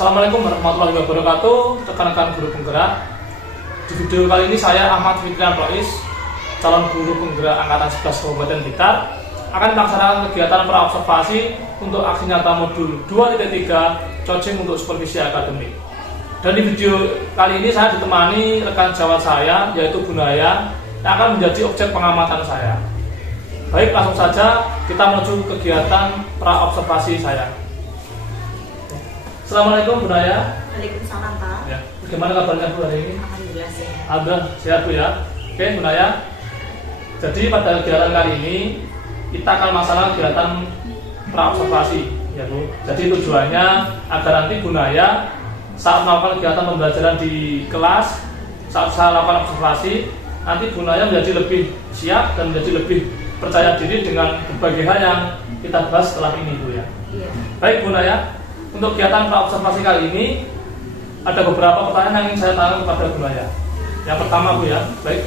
Assalamualaikum warahmatullahi wabarakatuh, rekan-rekan guru penggerak. Di video kali ini saya Ahmad Fikrian Rois, calon guru penggerak angkatan 11 Kabupaten Blitar, akan melaksanakan kegiatan praobservasi untuk aksi nyata modul 2.3 coaching untuk supervisi akademik. Dan di video kali ini saya ditemani rekan jawat saya, yaitu Bu Naya, yang akan menjadi objek pengamatan saya. Baik, langsung saja kita menuju kegiatan praobservasi saya. Assalamualaikum Bu Naya. Waalaikumsalam Pak. Ya, bagaimana kabarnya Bu hari ini? Alhamdulillah sehat. Alhamdulillah sehat Bu ya. Oke Bu Naya. Jadi pada kegiatan kali ini kita akan melaksanakan kegiatan praobservasi ya Bu. Jadi tujuannya agar nanti Bu Naya saat melakukan kegiatan pembelajaran di kelas, saat saya lakukan observasi, nanti Bu Naya menjadi lebih siap dan menjadi lebih percaya diri dengan berbagai hal yang kita bahas setelah ini Bu ya. Iya. Baik Bu Naya. Untuk kegiatan praobservasi kali ini ada beberapa pertanyaan yang ingin saya tanya kepada Bu Naya. Yang pertama Bu ya, baik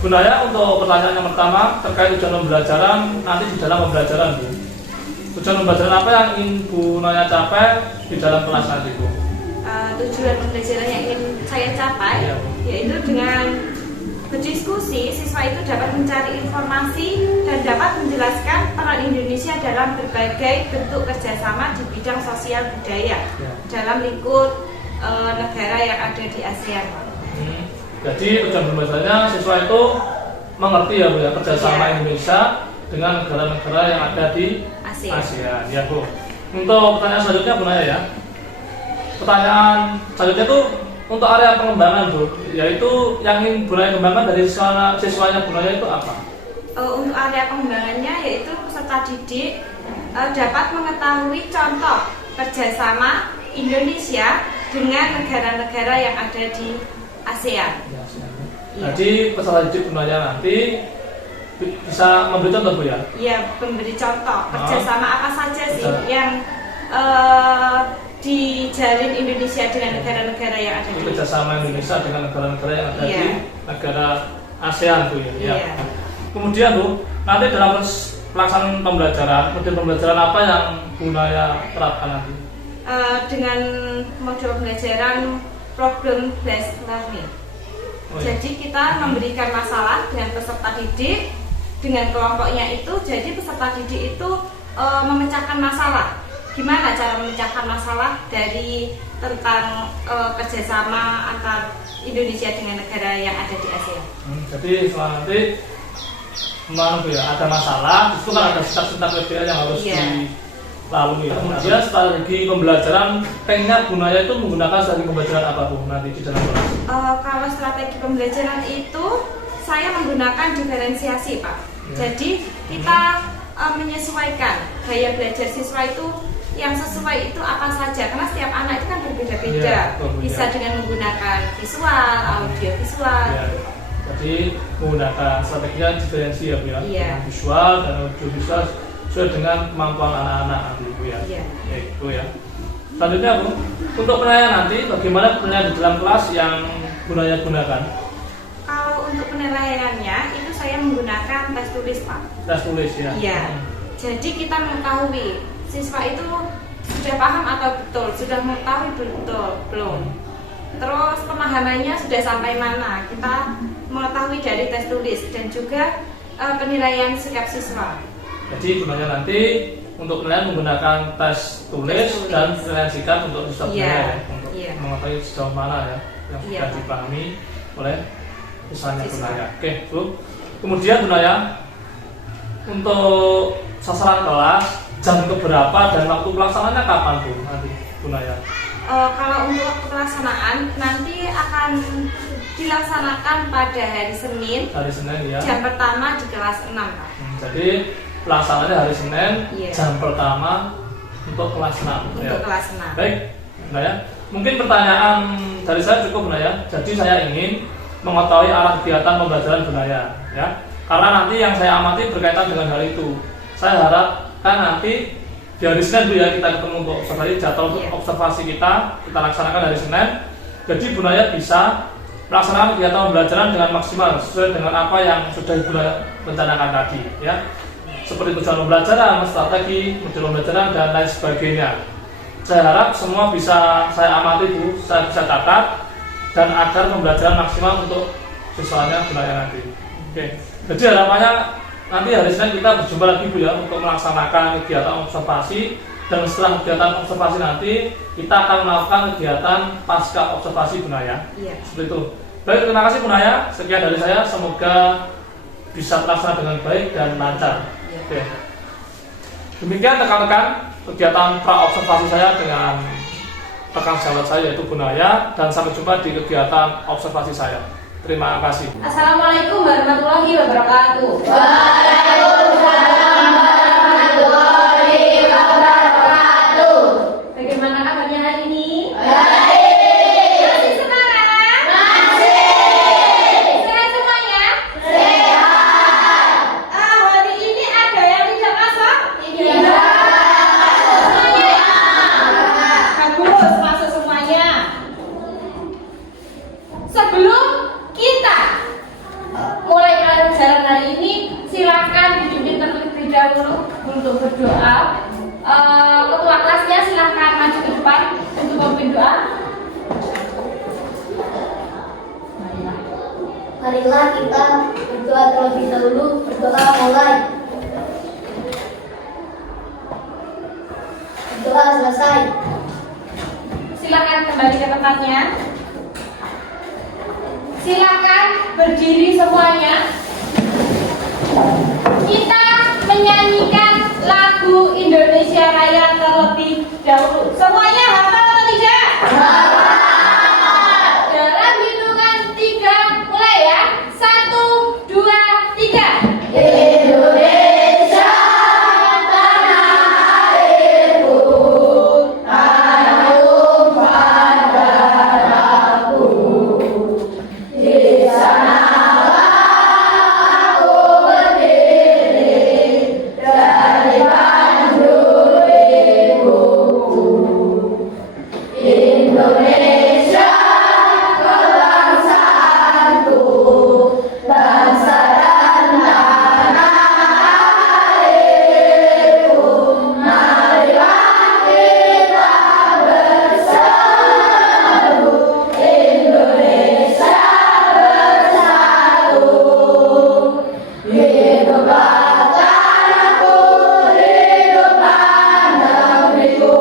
Bu Naya, untuk pertanyaan yang pertama terkait tujuan pembelajaran nanti di dalam pembelajaran Bu. Tujuan pembelajaran apa yang ingin Bu Naya capai di dalam kelas nanti Bu? Tujuan pembelajaran yang ingin saya capai yaitu dengan berdiskusi, siswa itu dapat mencari informasi dan dapat menjelaskan peran Indonesia dalam berbagai bentuk kerjasama di bidang sosial budaya dalam lingkup negara yang ada di ASEAN. Jadi tujuan pembelajarannya siswa itu mengerti ya Bu ya, kerjasama Indonesia dengan negara-negara yang ada di ASEAN ya Bu. Untuk pertanyaan selanjutnya Bu Naya ya. Pertanyaan selanjutnya itu untuk area pengembangan Bu, yaitu yang ingin Bu Naya kembangkan dari siswanya Bu Naya itu apa? Untuk area pengembangannya yaitu peserta didik dapat mengetahui contoh kerjasama Indonesia dengan negara-negara yang ada di ASEAN. Jadi peserta didik Bu Naya nanti bisa memberi contoh Bu ya? Iya, memberi contoh kerjasama apa saja sih yang dijalin Indonesia dengan negara-negara yang ada di kerjasama Indonesia dengan negara-negara yang ada di negara ASEAN Bu ya. Kemudian Bu, nanti dalam pelaksanaan pembelajaran, model pembelajaran apa yang Bu Naya terapkan nanti? Dengan modul pembelajaran problem based learning. Jadi kita memberikan masalah dengan peserta didik dengan kelompoknya itu. Jadi peserta didik itu memecahkan masalah. Gimana cara memecahkan masalah dari tentang kerjasama antar Indonesia dengan negara yang ada di ASEAN. Jadi setelah nanti ya, ada masalah, itu kan ada step-step WBL yang harus dilalui. Kemudian strategi pembelajaran, pengennya Bu Naya itu menggunakan strategi pembelajaran apa Bu nanti di dalam kelas? Kalau strategi pembelajaran itu saya menggunakan diferensiasi Pak. Jadi kita menyesuaikan gaya belajar siswa itu yang sesuai itu apa saja, karena setiap anak itu kan berbeda-beda. Bisa dengan menggunakan visual, audio visual. Jadi menggunakan strateginya diferensi ya Bu ya, visual dan audio visual sesuai dengan kemampuan anak-anak nanti Bu ya. Bu ya. Selanjutnya Bu, untuk penilaian nanti bagaimana penilaian di dalam kelas yang Bu Naya gunakan? Kalau untuk penilaiannya itu saya menggunakan tes tulis Pak. Tes tulis ya. Iya. Jadi kita mengetahui siswa itu sudah paham atau betul, sudah mengetahui betul belum. Terus pemahamannya sudah sampai mana, kita mengetahui dari tes tulis dan juga penilaian sikap siswa. Jadi gunanya nanti untuk penilaian menggunakan tes tulis dan penilaian sikap untuk siswa untuk mengetahui sejauh mana ya yang sudah dipahami oleh siswanya Bu Naya. Oke Bu. Kemudian Bu Naya, untuk sasaran kelas jam keberapa dan waktu pelaksanaannya kapan Bu nanti Bu Naya? Kalau untuk waktu pelaksanaan nanti akan dilaksanakan pada hari Senin. Hari Senin ya. Jam pertama di kelas 6 Pak. Jadi pelaksanaannya hari Senin, jam pertama untuk kelas 6. Untuk kelas 6. Baik Bu Naya, mungkin pertanyaan dari saya cukup Bu Naya. Jadi saya ingin mengetahui arah kegiatan pembelajaran Bu Naya ya. Karena nanti yang saya amati berkaitan dengan hal itu. Saya harap kan nanti di hari Senin Bu ya kita ketemu untuk observasi, jadwal untuk observasi kita laksanakan hari Senin. Jadi Bu Naya bisa melaksanakan kegiatan pembelajaran dengan maksimal sesuai dengan apa yang sudah Ibu Naya rencanakan tadi ya. Seperti tujuan pembelajaran, strategi, modul pembelajaran dan lain sebagainya. Saya harap semua bisa saya amati Bu, saya bisa catat, dan agar pembelajaran maksimal untuk siswanya Bunaya nanti. Oke. Jadi harapannya nanti hari Senin kita berjumpa lagi Bu ya untuk melaksanakan kegiatan observasi, dan setelah kegiatan observasi nanti kita akan melakukan kegiatan pasca observasi Bunaya. Iya. Seperti itu. Baik, terima kasih Bunaya. Sekian dari saya. Semoga bisa terlaksana dengan baik dan lancar. Iya. Oke. Demikian rekan-rekan kegiatan pra observasi saya dengan rekan sahabat saya yaitu Bunaya, dan sampai jumpa di kegiatan observasi saya. Terima kasih. Assalamualaikum warahmatullahi wabarakatuh. Waalaikumsalam warahmatullahi wabarakatuh. Bagaimana kabarnya hari ini? Baik. Masih semangat? Masih. Sehat semuanya? Sehat. Hari ini ada yang tidak masuk? Tidak. Semuanya? Bagus, masuk semuanya. Sebelum kita mulai pelajaran hari ini, silakan dipimpin terlebih dahulu untuk berdoa. Ketua kelasnya silakan maju ke depan untuk memimpin doa. Marilah kita berdoa terlebih dahulu. Berdoa mulai. Berdoa selesai. Silakan kembali ke tempatnya. Silakan berdiri semuanya. Kita menyanyikan lagu Indonesia Raya terlebih dahulu. Semuanya hafal atau tidak? Dalam hitungan 3 mulai ya. 1, 2, 3. Indonesia tanah airku, tanah tumpah darahku. Di sanalah aku berdiri dari banjur ibuku. Indonesia kebangsaanku, bangsa dan tanah airku. Marilah kita bersatu, Indonesia bersatu. Hiduplah tanahku, hiduplah negeriku,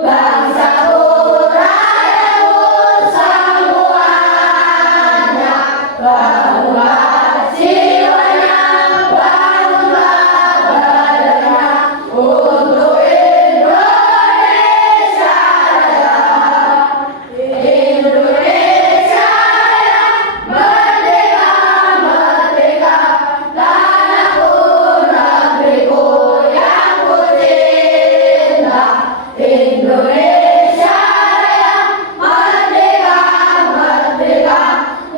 bangsaku, rakyatku semuanya. Bangunlah jiwanya, bangunlah badannya untuk Indonesia Raya. Indonesia Raya, merdeka, merdeka, tanahku, negeriku yang ku cinta. Indonesia Raya, merdeka, merdeka,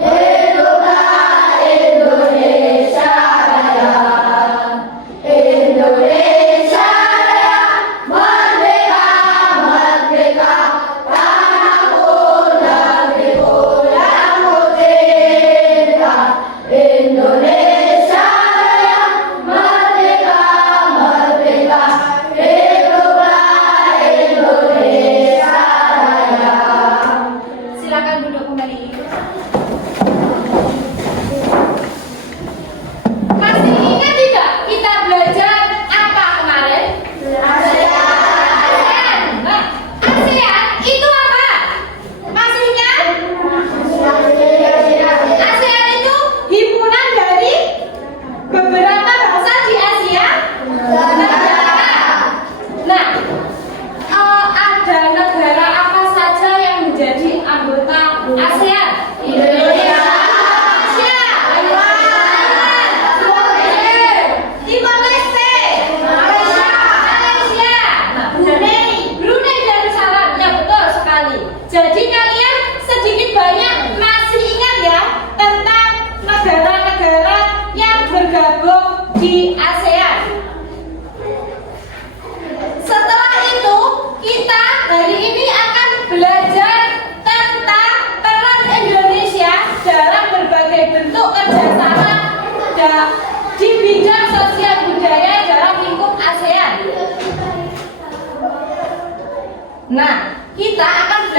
hiduplah Indonesia Raya. Indonesia Raya, merdeka, merdeka, tanahku, negeriku yang ku cinta. Indonesia Raya, merdeka, merdeka, hiduplah Indonesia Raya. Silakan duduk kembali. Masih ingat tidak kita belajar apa kemarin? ASEAN. Nah, ASEAN itu apa? Masih ingat? ASEAN itu himpunan dari beberapa bangsa di Asia Tenggara. Nah, ada negara apa saja yang menjadi anggota ASEAN? Indonesia. Malaysia, Timor Leste, Malaysia, Brunei Darussalam. Ya, betul sekali. Jadi kalian sedikit banyak masih ingat ya tentang negara-negara yang bergabung di ASEAN. Setelah itu kita hari ini akan belajar tentang peran Indonesia dalam berbagai bentuk kerjasama di bidang sosial budaya dalam lingkup ASEAN. Nah,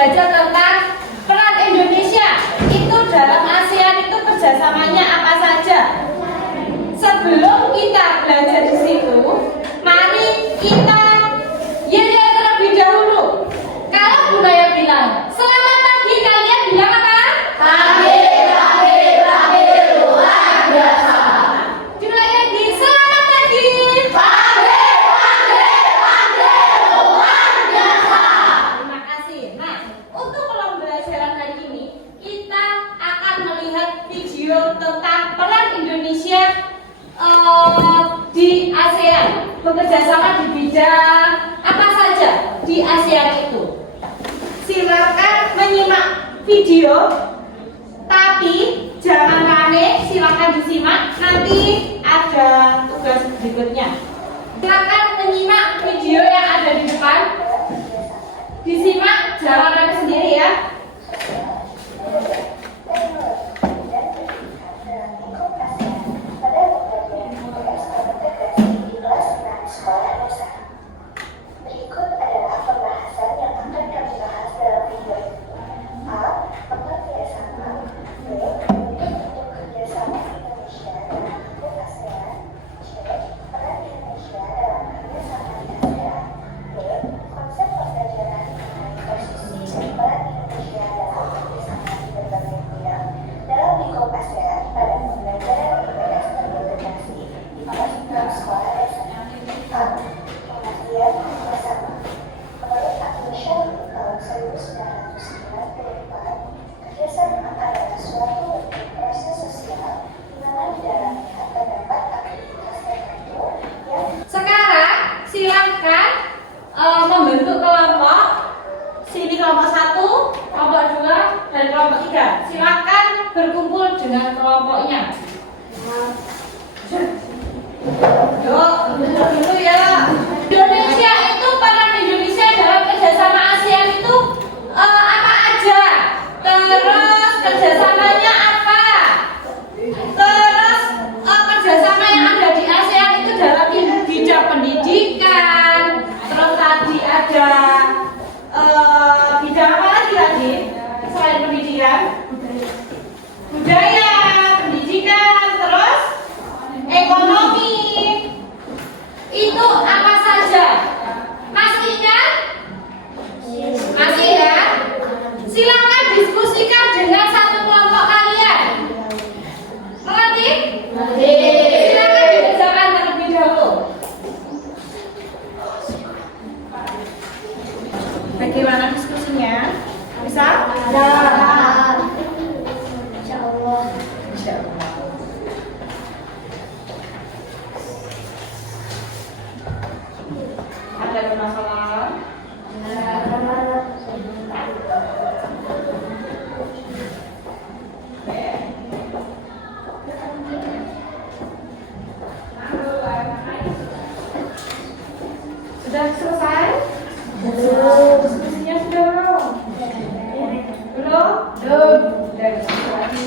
belajar tentang peran Indonesia itu dalam ASEAN itu kerjasamanya apa saja. Sebelum kita belajar di situ, mari kita yel terlebih dahulu. Kalau Bu Naya bilang selamat pagi, kalian bilang apa? Pagi, luar biasa. Dimulai lagi, selamat pagi. Pagi, luar biasa. Terima kasih. Nah, untuk pembelajaran hari ini kita akan melihat video tentang peran Indonesia di ASEAN, bekerja sama di bidang apa saja di ASEAN itu. Silakan menyimak video, tapi jangan panik, silakan disimak, nanti ada tugas berikutnya. Silakan menyimak video yang ada di depan, disimak, jangan panik sendiri ya. Berikut adalah pembahasan yang akan kami bahas dalam video ini. A. Pengertian sama. B. Bentuk kerjasama Indonesia dalam lingkup ASEAN. C. Peran Indonesia dalam kerjasama di ASEAN. D. Konsep pembelajaran mengenai posisi peran Indonesia dalam kerjasama di berbagai bidang dalam lingkup ASEAN pada pembelajaran IPS terintegrasi di kelas 6 sekolah dasar. A. Pengertian bersama. Menurut Admission tahun 1994, kerjasama adalah suatu bentuk proses sosial di mana di dalamnya terdapat aktivitas tertentu yang Sekarang silakan membentuk kelompok. Sini kelompok 1, kelompok 2, dan kelompok 3. Silakan berkumpul dengan kelompoknya. Yuk, bentuk dulu ya. Indonesia itu, peran Indonesia dalam kerjasama ASEAN itu apa aja? Terus kerjasamanya apa? Terus kerjasama yang ada di ASEAN itu dalam bidang pendidikan. Terus tadi ada bidang apa lagi tadi? Selain pendidikan, budaya, pendidikan, terus ekonomi. Itu apa saja? Masih ingat? Masih ya? Silakan diskusikan dengan satu kelompok kalian. Mengerti? Silakan dikerjakan terlebih dahulu. Bagaimana diskusinya? Bisa? Insya Allah. Ada permasalahan? Sudah selesai? Diskusinya sudah belum? Belum? Belum. Sudah diskusi lagi.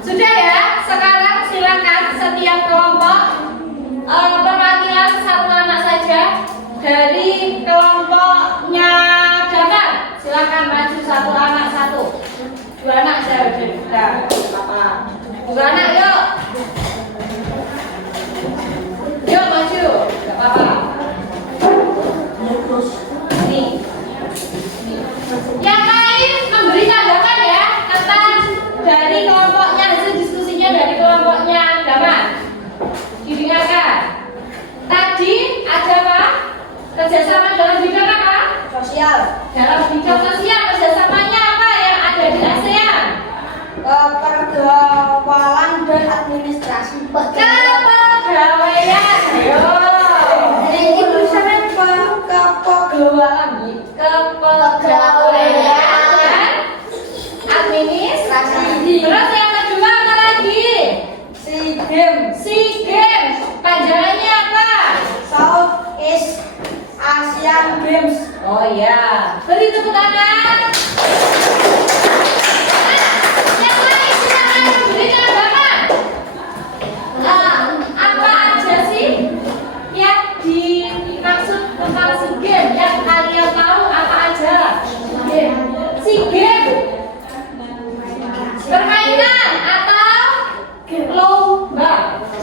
Sudah ya, sekarang silakan setiap kelompok perwakilan satu anak saja dari kelompoknya Damar. Silakan maju satu anak satu. 2 anak saya sudah apa? 2 anak yuk. Yuk maju, nggak apa-apa. Nih. Yang lain memberi tanggapan ya tentang dari kelompoknya, hasil diskusinya dari kelompoknya Damar. Didengarkan. Tadi ada apa? Kerjasama dalam bidang apa? Sosial. Dalam bidang sosial kerjasamanya apa yang ada di ASEAN? Pergaulan dan administrasi. Kepegawaian. Ayo. Ini tulisannya Kepegawaian. Administrasi. Terus yang kedua apa lagi? SEA Games. SEA Games. Panjangannya apa? Southeast Asian Games. Oh ya. Beri tepuk tangan.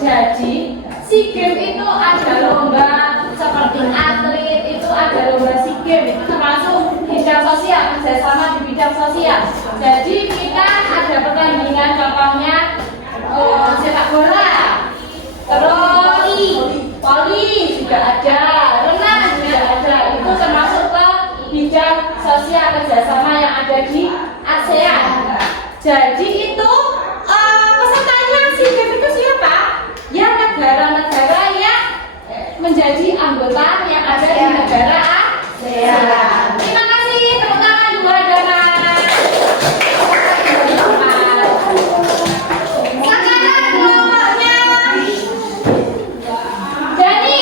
Jadi SEA Games itu ada lomba seperti atlet, itu ada lomba SEA Games, itu termasuk bidang sosial, kerjasama di bidang sosial. Jadi kita ada pertandingan contohnya sepak bola, terus voli juga ada, renang juga ada. Itu termasuk ke bidang sosial kerjasama yang ada di ASEAN. Jadi itu pesertanya SEA Games itu siapa? Ya negara-negara yang menjadi anggota yang ada di negara ASEAN. Terima kasih, tepuk tangan dua dana. Sekarang kelompoknya Dani,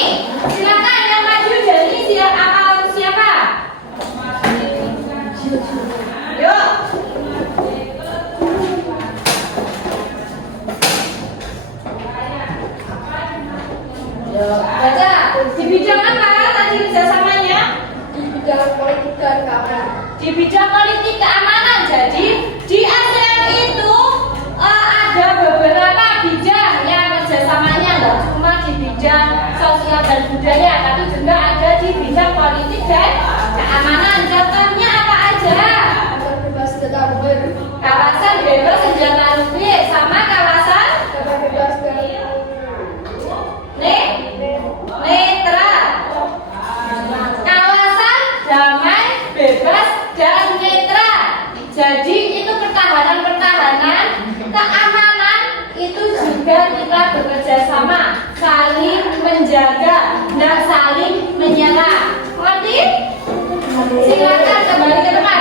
silakan yang maju. Dani siapa? Yuk. Baca, di bidang apa tadi kerjasamanya? Di bidang politik dan keamanan. Di bidang politik keamanan. Jadi di ASEAN itu ada beberapa bidang yang kerjasamanya, nggak cuma di bidang sosial dan budaya, tapi juga ada di bidang politik dan keamanan. Contohnya apa aja? Kawasan bebas senjata nuklir. Kawasan bebas senjata nuklir sama kawasan Kawasan bebas dan netral. Kawasan damai, bebas, dan netral. Jadi itu pertahanan, keamanan itu juga kita bekerja sama, saling menjaga dan saling menyerang. Mengerti? Silakan kembali ke depan.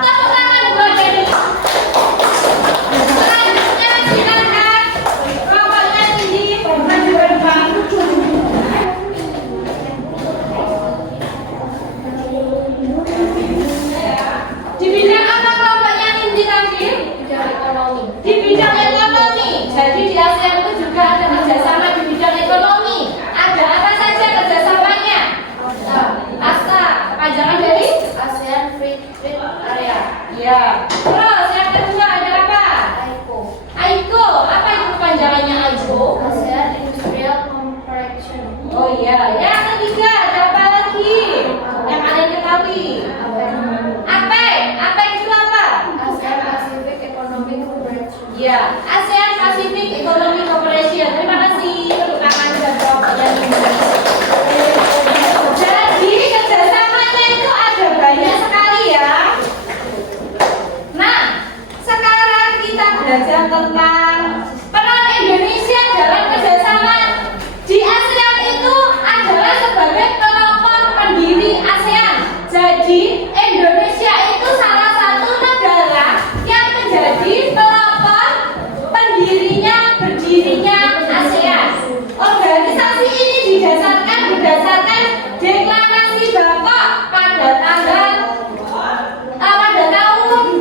Tepuk tangan buat Deni. Selanjutnya silakan kelompoknya tinggi maju ke depan. Di bidang apa kelompoknya tinggi tadi? bidang ekonomi. Di bidang ekonomi. Jadi di ASEAN itu juga ada kerjasama di bidang ekonomi. Ada apa saja kerjasamanya? ASA, kepanjangan dari? ASEAN Free Trade Area. Ya. Terus yang kedua ada apa? AICO. AICO. Apa itu kepanjangannya AICO? ASEAN Industrial Cooperation. Oh iya. Yang ketiga ada apa lagi? Yang kalian ketahui? APEC. APEC itu apa? ASEAN Pacific Economic Cooperation. Ya, ASEAN Pacific Economic Cooperation. Terima kasih. Tepuk tangan buat kelompoknya ini. Jadi kerjasamanya itu ada banyak sekali ya. Nah, sekarang kita belajar tentang peran Indonesia dalam kerjasama di ASEAN itu adalah sebagai pelopor pendiri ASEAN. Jadi Indonesia itu salah satu negara yang menjadi pelopor berdirinya ASEAN. Organisasi ini berdasarkan deklarasi Bangkok pada tahun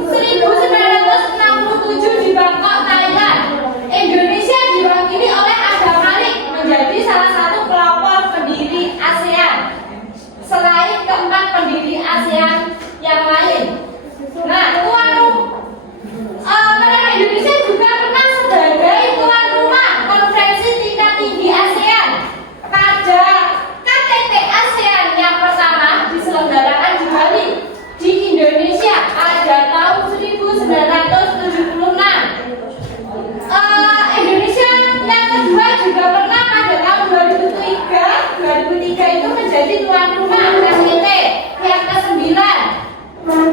1967 di Bangkok, Thailand. Indonesia diwakili oleh Adam Malik menjadi salah satu pelopor pendiri ASEAN selain keempat pendiri ASEAN yang lain. Nah, peran Indonesia juga pernah sebagai tuan rumah konferensi tingkat tinggi ASEAN pada KTT ASEAN yang pertama diselenggarakan di Bali di Indonesia pada tahun 1976. Indonesia yang kedua juga pernah pada tahun 2003 itu menjadi tuan rumah KTT yang ke-9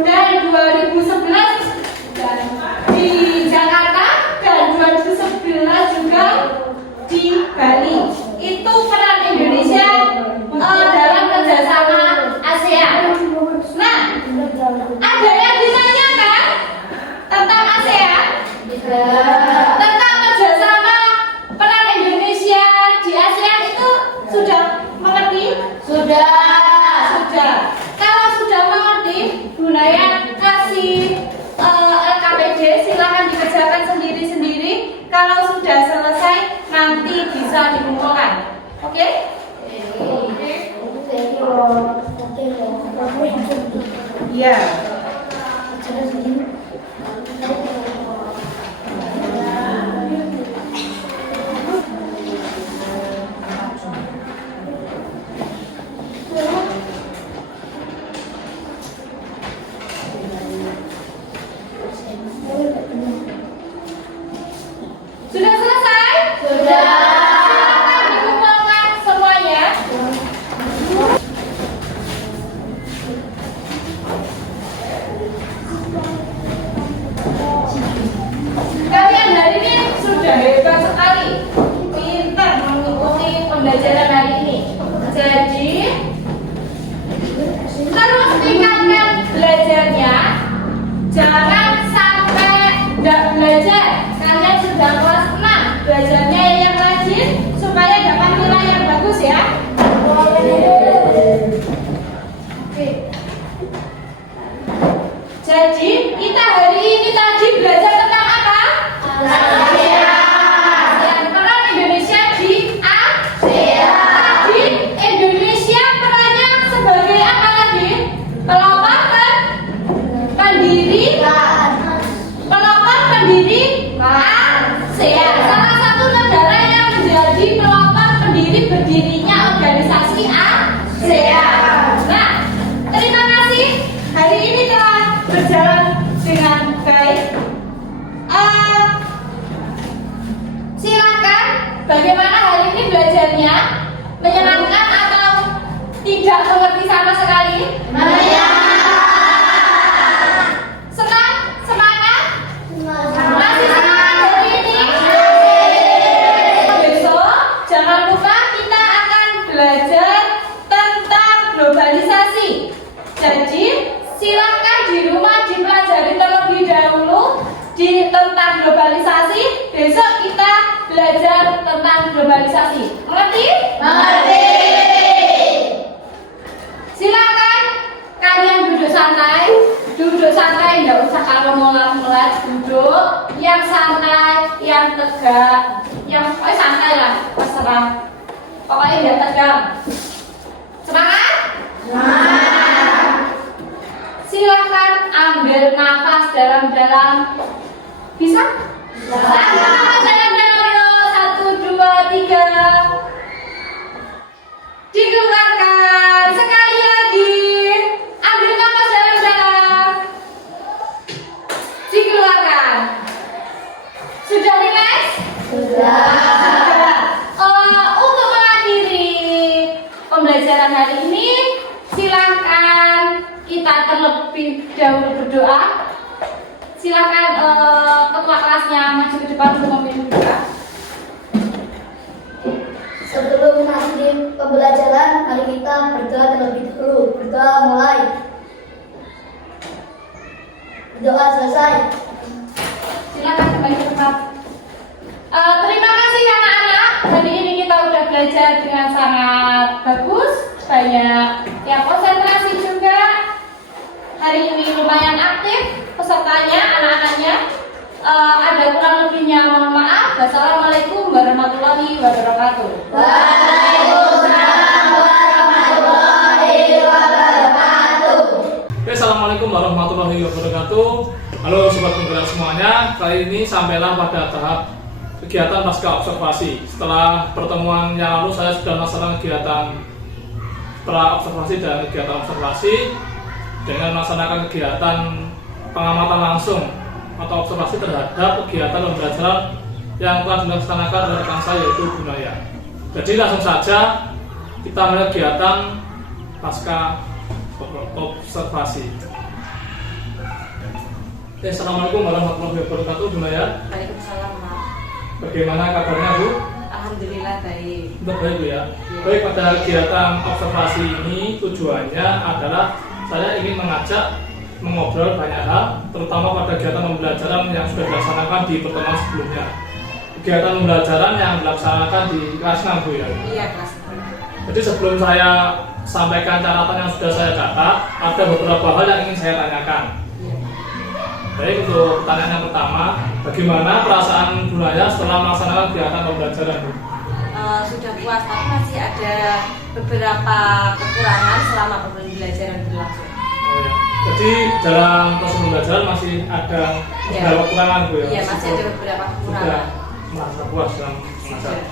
dan 2011 di Jakarta dan 2011 juga di Bali. Itu peran Indonesia dalam kerjasama ASEAN. Nah, ada yang ditanyakan tentang ASEAN? Tentang kerjasama peran Indonesia di ASEAN itu sudah mengerti? Sudah. Kalau sudah mengerti, Bu Naya kasih LKPD, silakan dikerjakan sendiri-sendiri. Kalau sudah selesai, nanti bisa dikumpulkan. Oke? Iya. nggak belajar. Kalian sudah kelas 6, belajarnya yang rajin supaya dapat nilai yang bagus ya. Oke. Jadi kita hari ini tadi belajar tentang apa? Dan peran Indonesia di ASEAN. Di Indonesia perannya sebagai apa tadi? Pelopor pendiri ASEAN. Salah satu negara yang menjadi pelopor pendiri berdirinya organisasi ASEAN. Nah, terima kasih. Hari ini telah berjalan dengan baik. Silakan, bagaimana hari ini belajarnya? Menyenangkan atau tidak mengerti sama sekali? Senang? Semangat? Masih semangat hari ini? Besok jangan lupa kita akan belajar tentang globalisasi. Jadi silakan di rumah dipelajari terlebih dahulu tentang globalisasi. Besok kita belajar tentang globalisasi. Mengerti? Mengerti. Silakan kalian duduk santai. Duduk santai, nggak usah kalau melat-melat. Duduk yang santai, yang tegak, yang santai lah, terserah. Pokoknya nggak tegang. Semangat? Semangat. Silakan ambil nafas dalam-dalam. Bisa? Ambil nafas dalam-dalam. 1, 2, 3. Dikeluarkan. Sekali lagi. Ambil nafas dalam-dalam. Dikeluarkan. Sudah rileks? Sudah. Untuk mengakhiri pembelajaran hari ini, silakan kita terlebih dahulu berdoa. Silakan ketua kelasnya maju ke depan untuk memimpin doa. Sebelum mengakhiri pembelajaran, mari kita berdoa terlebih dahulu. Berdoa mulai. Berdoa selesai. Silakan kembali ke tempat. Terima kasih anak-anak. Hari ini kita udah belajar dengan sangat bagus, banyak yang konsentrasi juga. Hari ini lumayan aktif pesertanya, anak-anaknya. Ada kurang lebihnya mohon maaf. Wassalamualaikum warahmatullahi wabarakatuh. Waalaikumsalam warahmatullahi wabarakatuh. Oke, assalamualaikum warahmatullahi wabarakatuh. Halo sobat penggerak semuanya. Kali ini sampailah pada tahap kegiatan pasca observasi. Setelah pertemuan yang lalu saya sudah melaksanakan kegiatan pra observasi dan kegiatan observasi dengan melaksanakan kegiatan pengamatan langsung atau observasi terhadap kegiatan pembelajaran yang telah dilaksanakan oleh rekan saya yaitu Gunaya. Jadi langsung saja kita melihat kegiatan pasca observasi. Assalamualaikum warahmatullahi wabarakatuh, Gunaya. Waalaikumsalam. Bagaimana kabarnya, Bu? Alhamdulillah baik. Baik, Bu ya. Baik, pada kegiatan observasi ini tujuannya adalah saya ingin mengajak mengobrol banyak hal, terutama pada kegiatan pembelajaran yang sudah dilaksanakan di pertemuan sebelumnya. Kegiatan pembelajaran yang dilaksanakan di kelas 6, Bu ya. Iya, kelas 6. Jadi sebelum saya sampaikan catatan yang sudah saya catat, ada beberapa hal yang ingin saya tanyakan. Baik, untuk pertanyaan yang pertama, bagaimana perasaan Gunaya setelah melaksanakan kegiatan pembelajaran, Bu? Sudah puas, tapi masih ada beberapa kekurangan selama pembelajaran berlangsung. Oh, ya. Jadi dalam proses pembelajaran masih ada beberapa kekurangan, Bu ya? Iya, masih ada beberapa kekurangan. Sudah merasa puas dalam pembelajaran.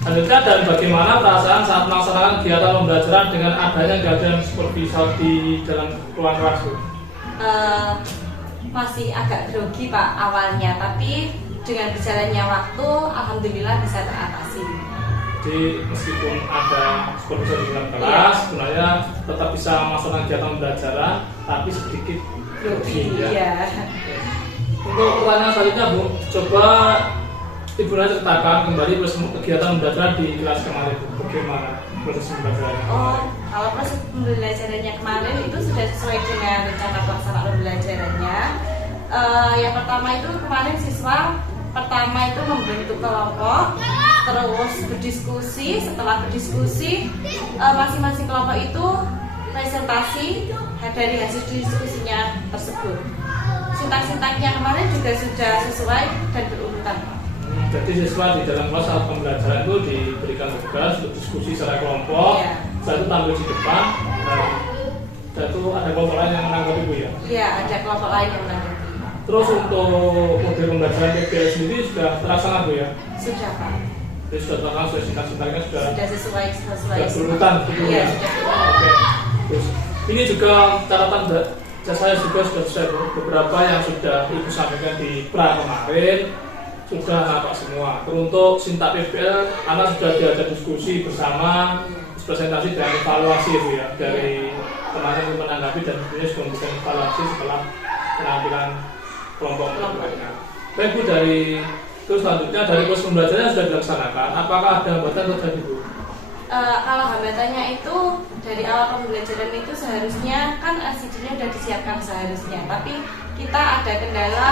Selanjutnya, dan bagaimana perasaan saat melaksanakan kegiatan pembelajaran dengan adanya kehadiran supervisor di dalam ruang kelas, Bu? Masih agak grogi Pak awalnya, tapi dengan berjalannya waktu alhamdulillah bisa teratasi. Jadi meskipun ada supervisor di dalam kelas, sebenarnya tetap bisa melaksanakan kegiatan pembelajaran, tapi sedikit grogi ya. Iya. Untuk pertanyaan selanjutnya, Bu, coba Ibu Naya ceritakan kembali proses kegiatan pembelajaran di kelas kemarin, Bu. Bagaimana proses pembelajarannya? Kalau proses pembelajarannya kemarin itu sudah sesuai dengan rencana pelaksanaan pembelajarannya. Yang pertama itu kemarin siswa pertama itu membentuk kelompok, terus berdiskusi. Setelah berdiskusi, masing-masing kelompok itu presentasi dari hasil diskusinya tersebut. Sintak-sintaknya kemarin juga sudah sesuai dan berurutan. Jadi siswa di dalam kelas saat pembelajaran itu diberikan tugas untuk diskusi secara kelompok. Setelah itu tampil di depan, dan itu ada kelompok lain yang menanggapi Bu ya? Iya, ada kelompok lain yang menanggapi. Terus untuk model pembelajaran PBL sendiri sudah terlaksana Bu ya? Sudah Pak. Jadi sudah terlaksana, sudah sintak-sintaknya sudah Sesuai. berurutan gitu Iya, ya? sudah. Oke. Terus ini juga catatan saya juga sudah selesai Bu. Beberapa yang sudah Ibu sampaikan di pra kemarin sudah nampak semua. Teruntuk sintak PBL, anak sudah diajak diskusi bersama, presentasi dan evaluasi Bu ya, dari teman-teman yang menanggapi dan kemudian sudah memberikan evaluasi setelah penampilan kelompok mereka. Baik Bu, terus selanjutnya dari proses pembelajaran sudah dilaksanakan, apakah ada hambatan terjadi Bu? Kalau hambatannya itu dari awal pembelajaran itu seharusnya kan LCD-nya sudah disiapkan seharusnya, tapi kita ada kendala.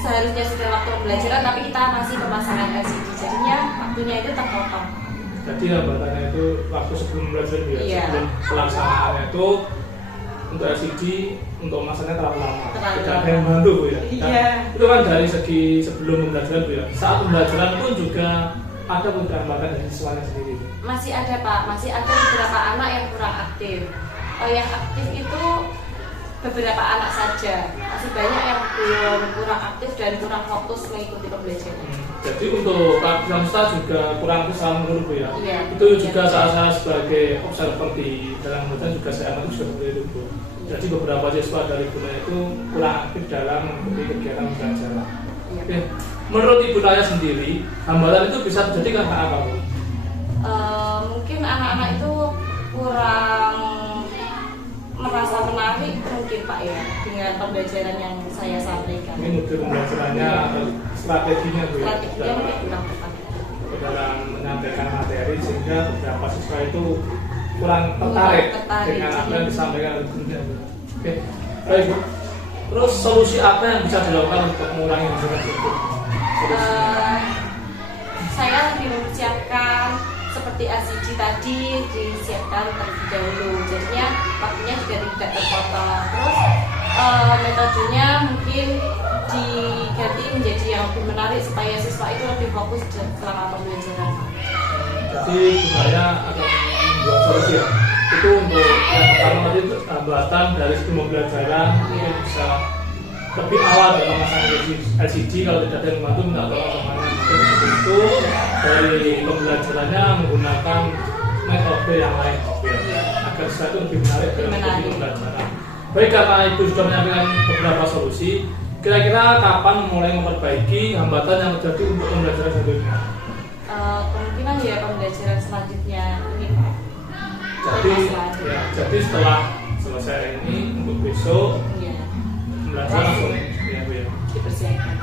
Seharusnya sudah waktu pembelajaran, tapi kita masih pemasangan LCD, jadinya waktunya itu terpotong. Jadi hambatannya itu waktu sebelum belajar ya, Iya. sebelum pelaksanaannya itu untuk LCD untuk masanya terlalu lama. Tidak ada yang bantu Bu ya. Iya. Itu kan dari segi sebelum pembelajaran Bu ya. Saat pembelajaran pun juga ada hambatan dari siswanya sendiri. Masih ada Pak, masih ada beberapa anak yang kurang aktif. Yang aktif itu beberapa anak saja, masih banyak yang belum kurang aktif dan kurang fokus mengikuti pembelajaran. Jadi untuk keaktifan siswa juga kurang aktif menurut Bu ya. Iya. Itu juga saya sebagai observer di dalam pembelajaran juga saya amati juga seperti itu Bu. Jadi beberapa siswa dari Bunaya itu kurang aktif dalam mengikuti kegiatan pembelajaran. Iya. Oke. Menurut Ibu Naya sendiri, hambatan itu bisa terjadi karena apa Bu? Mungkin anak-anak itu kurang merasa menarik mungkin Pak ya dengan pembelajaran yang saya sampaikan. Ini model pembelajarannya atau strateginya Bu ya, Strateginya mungkin kurang tepat. dalam menyampaikan materi sehingga beberapa siswa itu kurang tertarik dengan apa yang disampaikan oleh gurunya. Oke, baik Bu. Terus solusi apa yang bisa dilakukan untuk mengurangi hambatan itu? Saya lebih mempersiapkan seperti LCD tadi disiapkan terlebih dahulu, jadinya waktunya juga tidak terpotong. Terus metodenya mungkin diganti menjadi yang lebih menarik supaya siswa itu lebih fokus selama pembelajaran. Jadi Bunaya akan membuat solusi ya. Itu untuk yang pertama tadi itu hambatan dari sebelum pembelajaran mungkin bisa lebih awal dalam pemasangan LCD, kalau tidak ada yang membantu minta tolong temannya. Mungkin itu dari pembelajarannya menggunakan metode yang lain agar sesuatu lebih menarik dalam pembelajaran. Baik, karena Ibu sudah menyampaikan beberapa solusi, kira-kira kapan mulai memperbaiki hambatan yang terjadi untuk pembelajaran selanjutnya? Kemungkinan ya pembelajaran selanjutnya ini Pak. Jadi setelah selesai ini untuk besok Ya, pembelajaran langsung ya Bu ya. dipersiapkan.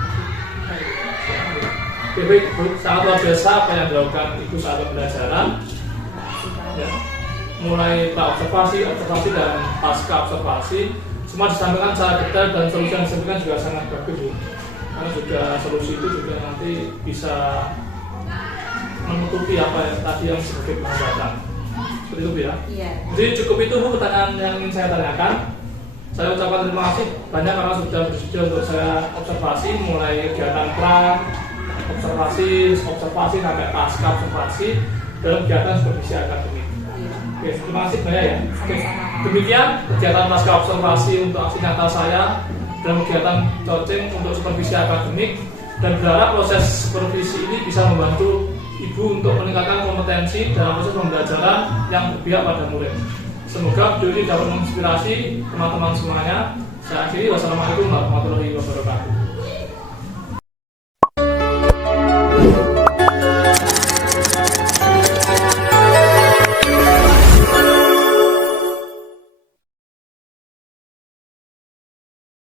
Baik Bu, sangat luar biasa apa yang dilakukan Ibu saat pembelajaran. Ya. Mulai observasi dan pasca observasi semua disampaikan secara detail dan solusi yang disampaikan juga sangat bagus Bu. Karena juga solusi itu juga nanti bisa menutupi apa yang tadi yang sebagai hambatan. Seperti itu Bu ya. Iya. Jadi cukup itu Bu pertanyaan yang ingin saya tanyakan. Saya ucapkan terima kasih banyak karena sudah bersedia untuk saya observasi mulai kegiatan pra observasi sampai pasca observasi dalam kegiatan supervisi akademik. Oke, terima kasih banyak ya. Oke, demikian kegiatan pasca observasi untuk aksi nyata saya dalam kegiatan coaching untuk supervisi akademik, dan berharap proses supervisi ini bisa membantu Ibu untuk meningkatkan kompetensi dalam proses pembelajaran yang berpihak pada murid. Semoga video ini dapat menginspirasi teman-teman semuanya. Saya akhiri, wassalamualaikum warahmatullahi wabarakatuh.